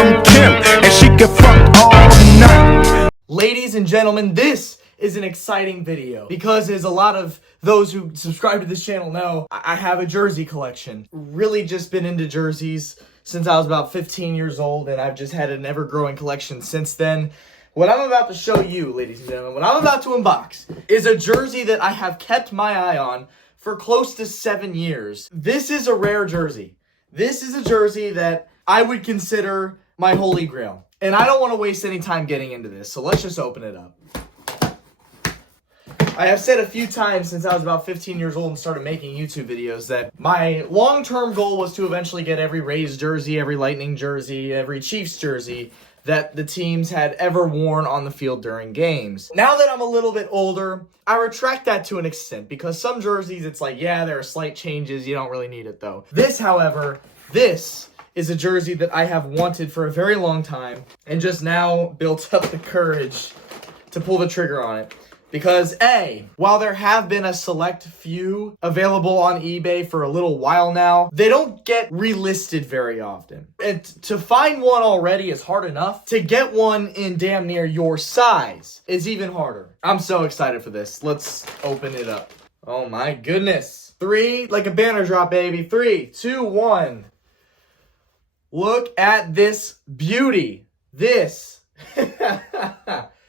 from Kim, and she can fuck all night. Ladies and gentlemen, this is an exciting video because, as a lot of those who subscribe to this channel know, I have a jersey collection. Really just been into jerseys since I was about 15 years old, and I've just had an ever-growing collection since then. What I'm about to show you, ladies and gentlemen, what I'm about to unbox is a jersey that I have kept my eye on for close to 7 years. This is a rare jersey. This is a jersey that I would consider my holy grail. And I don't want to waste any time getting into this, so let's just open it up. I have said a few times since I was about 15 years old and started making YouTube videos that my long-term goal was to eventually get every Rays jersey, every Lightning jersey, every Chiefs jersey that the teams had ever worn on the field during games. Now that I'm a little bit older, I retract that to an extent because some jerseys, it's like, yeah, there are slight changes, you don't really need it though. This, however, this is a jersey that I have wanted for a very long time and just now built up the courage to pull the trigger on it. Because A, while there have been a select few available on eBay for a little while now, they don't get relisted very often. And to find one already is hard enough. To get one in damn near your size is even harder. I'm so excited for this. Let's open it up. Oh my goodness. Like a banner drop, baby. 3, 2, 1. Look at this beauty. This.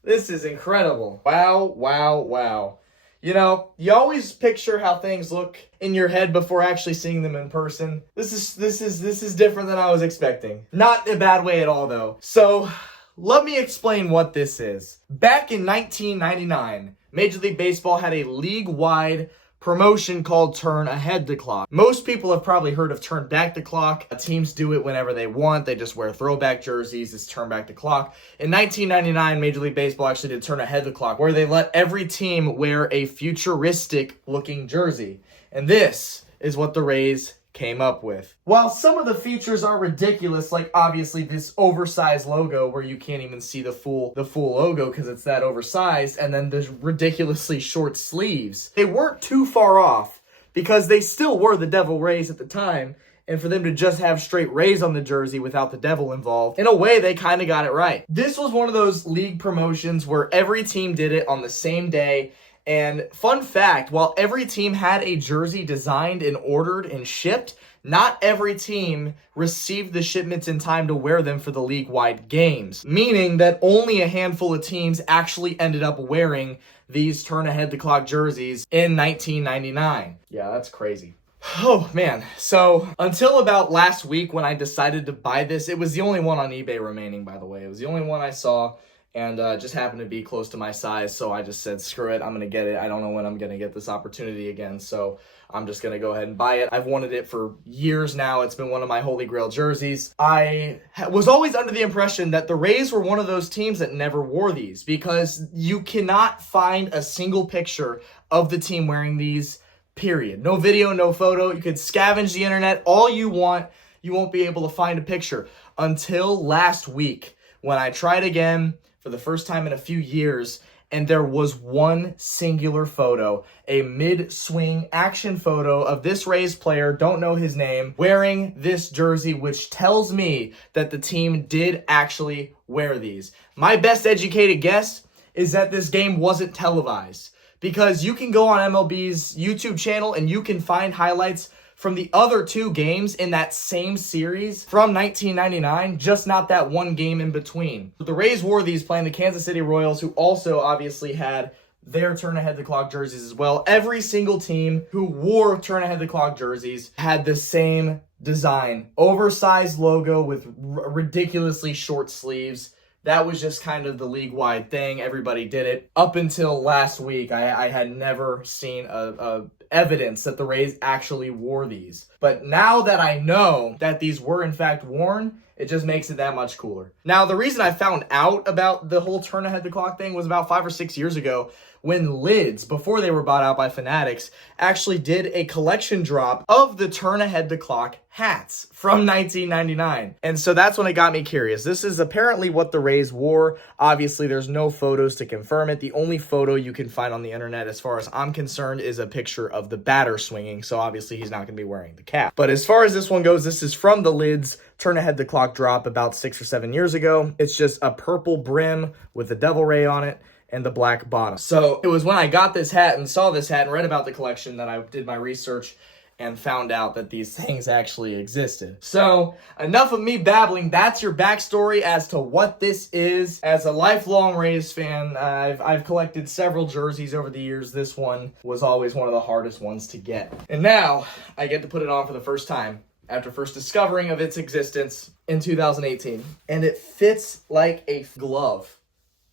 This is incredible. Wow, wow, wow. You know, you always picture how things look in your head before actually seeing them in person. This is different than I was expecting. Not in a bad way at all though. So, let me explain what this is. Back in 1999, Major League Baseball had a league-wide promotion called Turn Ahead the Clock. Most people have probably heard of Turn Back the Clock. Teams do it whenever they want. They just wear throwback jerseys. It's Turn Back the Clock. In 1999, Major League Baseball actually did Turn Ahead the Clock, where they let every team wear a futuristic-looking jersey. And this is what the Rays came up with. While some of the features are ridiculous, like obviously this oversized logo where you can't even see the full logo because it's that oversized, and then the ridiculously short sleeves, they weren't too far off because they still were the Devil Rays at the time, and for them to just have straight Rays on the jersey without the devil involved, in a way they kind of got it right. This was one of those league promotions where every team did it on the same day. And fun fact, while every team had a jersey designed and ordered and shipped, not every team received the shipments in time to wear them for the league-wide games, meaning that only a handful of teams actually ended up wearing these Turn Ahead the Clock jerseys in 1999. Yeah, that's crazy. Oh, man. So, until about last week when I decided to buy this, it was the only one on eBay remaining, by the way. It was the only one I saw. And just happened to be close to my size, so I just said, screw it, I'm going to get it. I don't know when I'm going to get this opportunity again, so I'm just going to go ahead and buy it. I've wanted it for years now. It's been one of my holy grail jerseys. I was always under the impression that the Rays were one of those teams that never wore these, because you cannot find a single picture of the team wearing these, period. No video, no photo. You could scavenge the internet all you want. You won't be able to find a picture until last week when I tried again for the first time in a few years, and there was one singular photo, a mid-swing action photo of this Rays player, don't know his name, wearing this jersey, which tells me that the team did actually wear these. My best educated guess is that this game wasn't televised, because you can go on MLB's YouTube channel and you can find highlights from the other 2 games in that same series from 1999, just not that one game in between. The Rays wore these playing the Kansas City Royals, who also obviously had their Turn Ahead the Clock jerseys as well. Every single team who wore Turn Ahead the Clock jerseys had the same design. Oversized logo with ridiculously short sleeves. That was just kind of the league-wide thing. Everybody did it. Up until last week, I had never seen a evidence that the Rays actually wore these. But now that I know that these were in fact worn, it just makes it that much cooler. Now, the reason I found out about the whole Turn Ahead the Clock thing was about 5 or 6 years ago when Lids, before they were bought out by Fanatics, actually did a collection drop of the Turn Ahead the Clock hats from 1999. And so that's when it got me curious. This is apparently what the Rays wore. Obviously, there's no photos to confirm it. The only photo you can find on the internet, as far as I'm concerned, is a picture of the batter swinging. So obviously, he's not going to be wearing the cap. But as far as this one goes, this is from the Lids Turn Ahead the Clock drop about 6 or 7 years ago. It's just a purple brim with the devil ray on it and the black bottom. So it was when I got this hat and saw this hat and read about the collection that I did my research and found out that these things actually existed. So enough of me babbling. That's your backstory as to what this is. As a lifelong Rays fan, I've collected several jerseys over the years. This one was always one of the hardest ones to get. And now I get to put it on for the first time after first discovering of its existence in 2018. And it fits like a glove.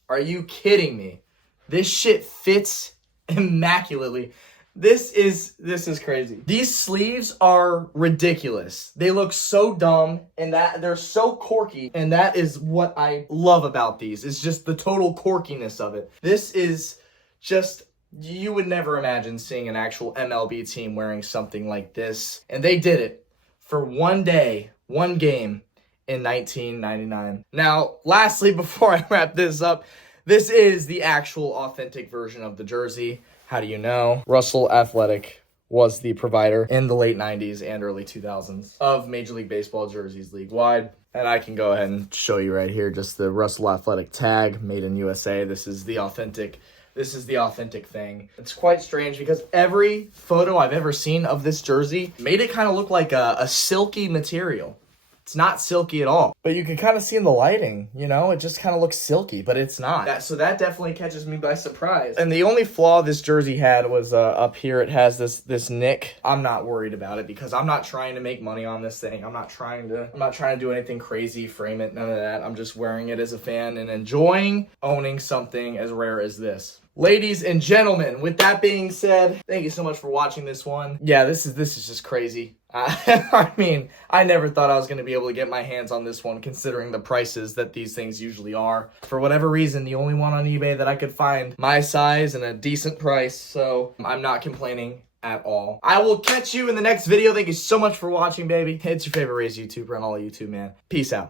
Are you kidding me? This shit fits immaculately. This is crazy. These sleeves are ridiculous. They look so dumb and that they're so corky, and that is what I love about these. It's just the total corkiness of it. This is just, you would never imagine seeing an actual MLB team wearing something like this. And they did it for one day, one game in 1999. Now, lastly, before I wrap this up, this is the actual authentic version of the jersey. How do you know? Russell Athletic was the provider in the late 90s and early 2000s of Major League Baseball jerseys league-wide. And I can go ahead and show you right here just the Russell Athletic tag, made in USA. This is the authentic thing. It's quite strange because every photo I've ever seen of this jersey made it kind of look like a silky material. It's not silky at all, but you can kind of see in the lighting, you know, it just kind of looks silky, but it's not. So that definitely catches me by surprise. And the only flaw this jersey had was up here. It has this nick. I'm not worried about it because I'm not trying to make money on this thing. I'm not trying to do anything crazy, frame it, none of that. I'm just wearing it as a fan and enjoying owning something as rare as this. Ladies and gentlemen, with that being said, thank you so much for watching this one. Yeah, this is just crazy. I mean, I never thought I was going to be able to get my hands on this one considering the prices that these things usually are. For whatever reason, the only one on eBay that I could find my size and a decent price, so I'm not complaining at all. I will catch you in the next video. Thank you so much for watching, baby. It's your favorite Rays YouTuber on all YouTube, man. Peace out.